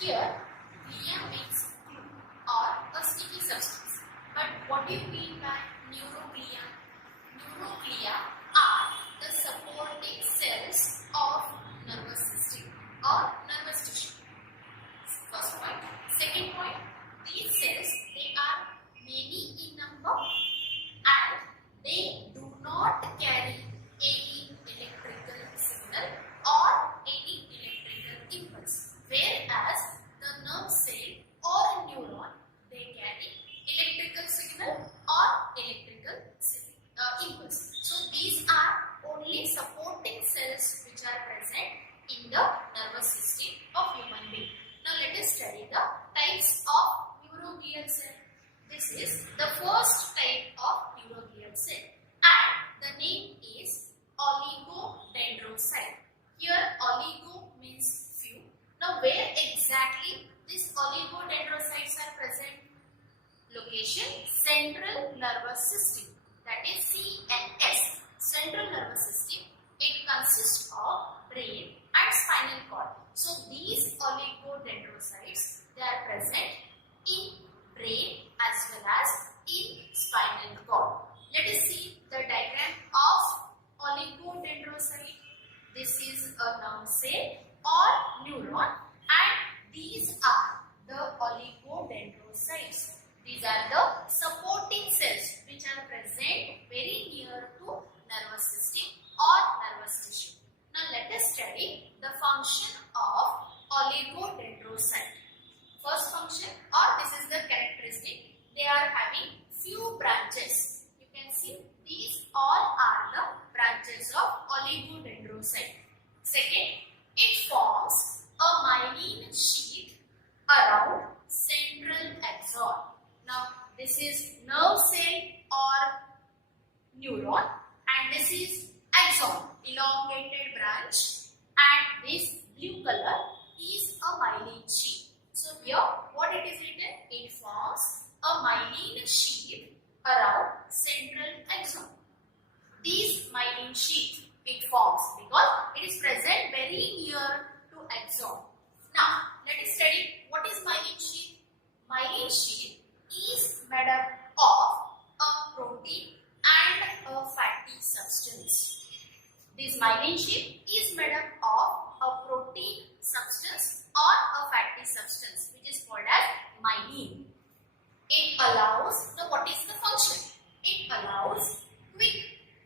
Here, glia means glue or a sticky substance. But what do you mean by neuroglia? Neuroglia are the supporting cells of nervous system or nervous tissue. First point. Second point, these cells, they are many in number and they do not carry any electrical signal or any electrical impulse. Whereas the nerve cell or a neuron, they carry electrical signal or electrical impulse. So these are only supporting cells which are present in the nervous system of human being. Now let us study the types of neuroglial cell. This is the first type of neuroglial cell and the name is oligodendrocyte. Here oligo means few. Now where exactly these oligodendrocytes are present? Location, central nervous system, that is CNS, central nervous system. It consists of brain and spinal cord. So these oligodendrocytes, they are present in brain as well as in spinal cord. Let us see the diagram of oligodendrocyte. This is a nerve cell or neuron and these are the oligodendrocytes. These are the supporting cells which are present very near to nervous system or nervous tissue. Now let us study the function of oligodendrocyte. First function, or this is the characteristic, they are having few branches. You can see these all are the branches of oligodendrocyte. Second, it forms a myelin sheath around central axon. Now this is nerve cell or neuron and this is axon, elongated branch, and this blue color is a myelin sheath. So here what it is written? It forms a myelin sheath around central axon. These myelin sheath it forms because it is present very near to axon. Now let us study what is myelin sheath. Myelin sheath is made up of a protein and a fatty substance. This myelin sheath is made up of a protein substance or a fatty substance which is called as myelin. It allows, now what is the function? It allows quick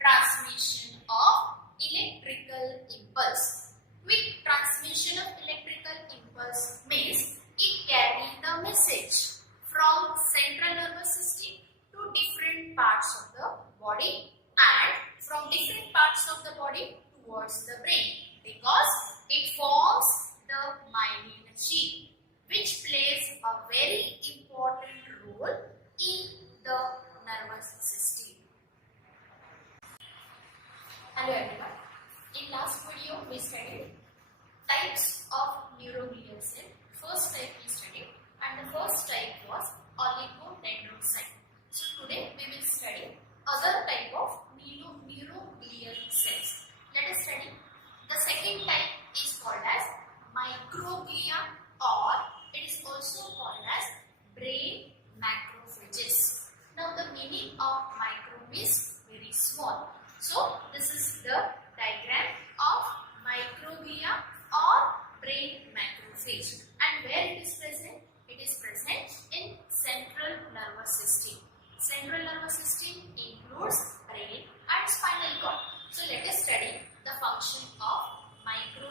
transmission of electrical impulse. Quick transmission of electrical impulse means it carries the message from central nervous system to different parts of the body and from different parts of the body towards the brain because it forms the myelin sheath which plays a very important role in the nervous system. Hello everyone. In last video we studied types of neuroglial cell. First type we studied and the first type was oligodendrocyte. So today we will study other type of neuroglial cells. Let us study. The second type is called as microglia or it is also called as brain macrophages. Now the meaning of micro means very small. So this is the diagram of microglia or brain macrophage. And where it is present? It is present in central nervous system. Central nervous system includes brain and spinal cord. So let us study the function of microglia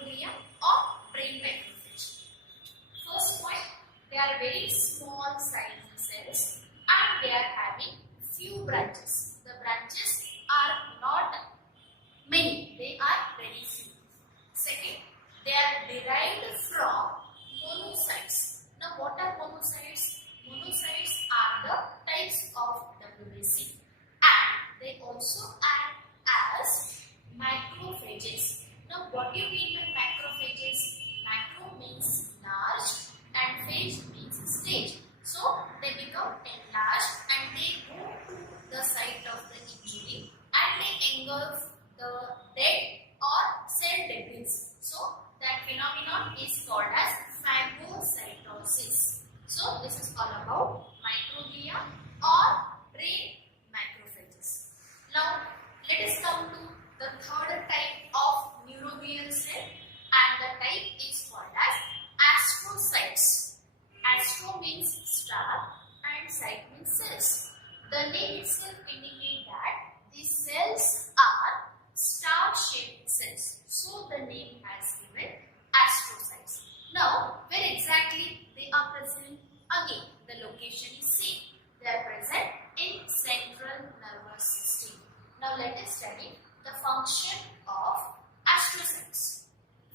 cell, and the type is called as astrocytes. Astro means star and cyte means cells. The name itself indicates that these cells are star-shaped cells. So the name has given astrocytes. Now, where exactly they are present? Again, the location is same. They are present in central nervous system. Now, let us study the function of astrocytes.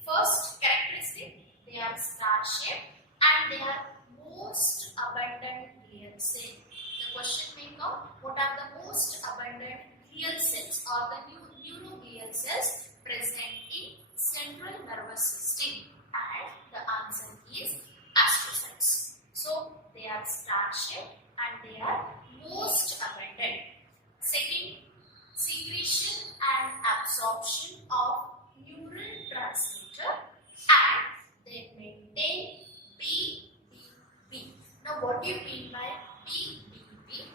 First characteristic, they are star-shaped and they are most abundant glial cells. The question may come, what are the most abundant glial cells or the neuroglial cells present in central nervous system? And the answer is astrocytes. So they are star-shaped and they are most abundant. Second, secretion and absorption of neurotransmitter and they maintain BBB. Now what do you mean by BBB?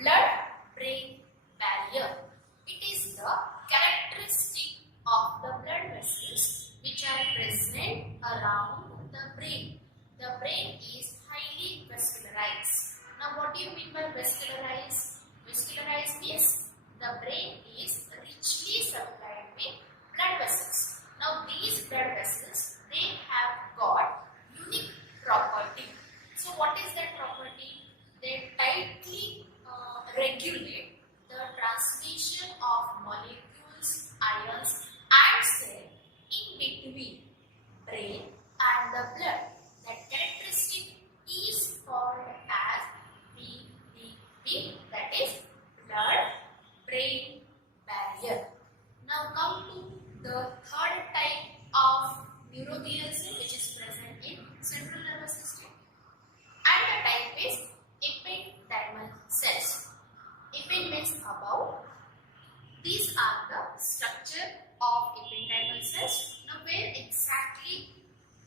Blood-brain barrier. It is the characteristic of the blood vessels which are present around the brain. The brain is highly vascularized. Now what do you mean by vascularized? Vascularized means the brain is richly supplied with blood vessels. Now these blood vessels, they have got unique property. So what is that property? They tightly regulate the transmission of molecules, ions and cells in between brain and the blood. That characteristic is called as BBB, that is blood-brain barrier. Now come to the third type of neuroglial cell which is present in central nervous system, and the type is ependymal cells. Epen means above. These are the structure of ependymal cells. Now where exactly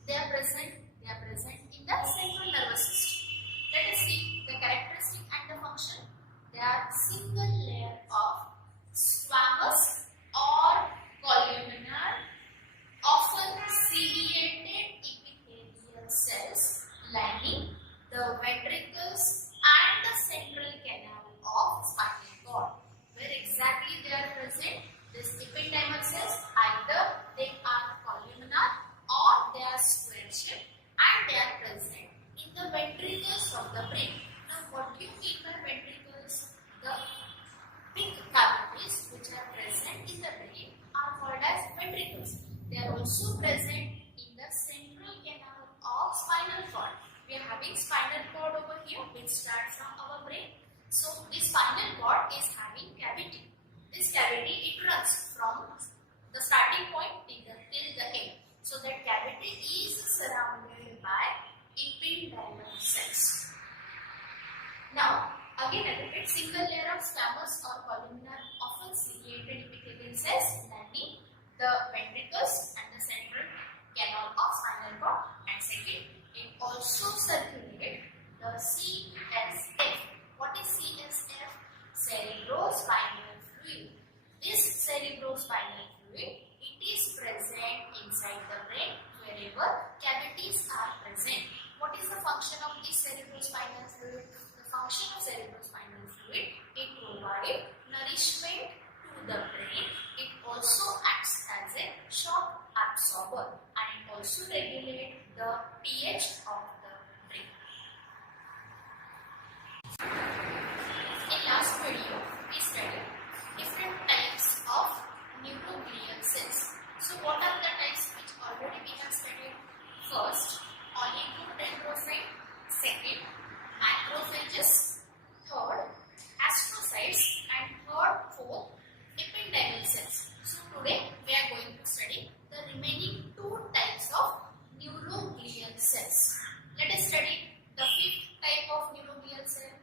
they are present? They are present in the central nervous system. Let us see the characteristic and the function. They are single layer of squamous or columnar, often ciliated epithelial cells lining the ventricles and the central canal of spinal cord. Where exactly they are present? These ependymal cells, either they are columnar or they are square shaped and they are present in the ventricles of the brain. Now what do you mean by ventricles? The big cavities which are present in the brain are called as ventricles. They are also present in the central canal of spinal cord. We are having spinal cord over here which starts from our brain. So this spinal cord is having cavity. This cavity, it runs from the starting point till the end. So that cavity is surrounded by ependymal cells. Now again I repeat, single layer of squamous or columnar, often ciliated epithelial cells lining the ventricles and the central canal of spinal cord. And second, it also circulates the CSF. What is CSF? Cerebrospinal fluid. This cerebrospinal fluid, it is present inside the brain wherever cavities are present. What is the function of this cerebrospinal fluid? The function of cerebrospinal fluid, it provides nourishment to the brain. It also acts as a shock absorber and it also regulates the pH of the brain. In last video, we studied different types of neuroglial cells. So what are the types which already we have studied? First, oligodendrocyte. Second, macrophages. Third, astrocytes. And fourth, ependymal cells. So today we are going to study the remaining two types of neuroglial cells. Let us study the fifth type of neuroglial cell.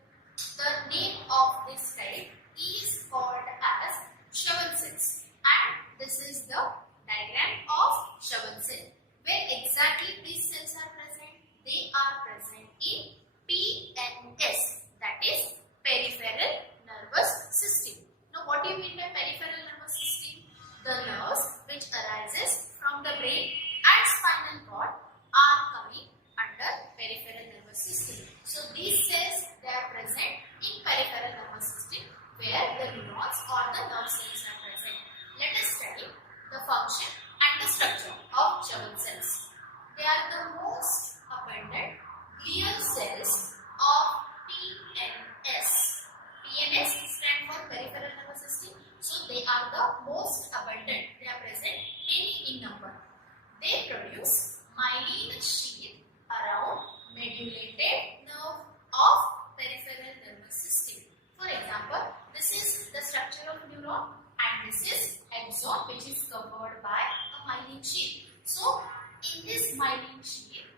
The name of this type is called as Schwann cells, and this is the diagram of Schwann brain and spinal cord are coming under peripheral nervous system. So these cells, they are present in peripheral nervous system where the neurons or the nerve cells are present. Let us study the function and the structure of Schwann cells. They are the most abundant glial cells of PNS. PNS stand for peripheral nervous system. So they are the most abundant. They are present many in number. They produce myelin sheath around mediated nerve of peripheral nervous system. For example, this is the structure of neuron and this is axon, which is covered by a myelin sheath. So in this myelin sheath,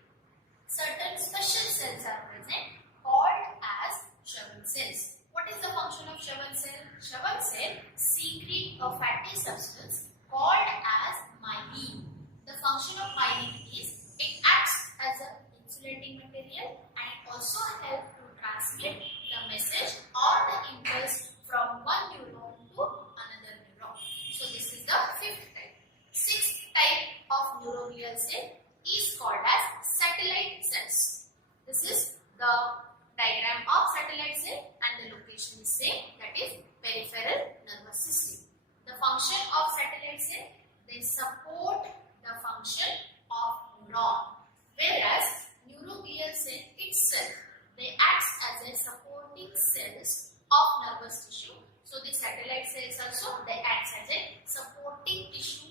certain special cells are present called as Schwann cells. What is the function of Schwann cell? Schwann cell secrete a fatty substance called as myelin. The function of myelin is it acts as an insulating material and it also helps to transmit the message or the impulse from one neuron to another neuron. So this is the fifth type. Sixth type of neuroglial cell is called as satellite cells. This is the diagram of satellite cell and the location is same, that is peripheral nervous system. The function of satellite cell, they support the function of neuron, whereas neuroglial cell itself, they act as a supporting cells of nervous tissue. So the satellite cells also, they act as a supporting tissue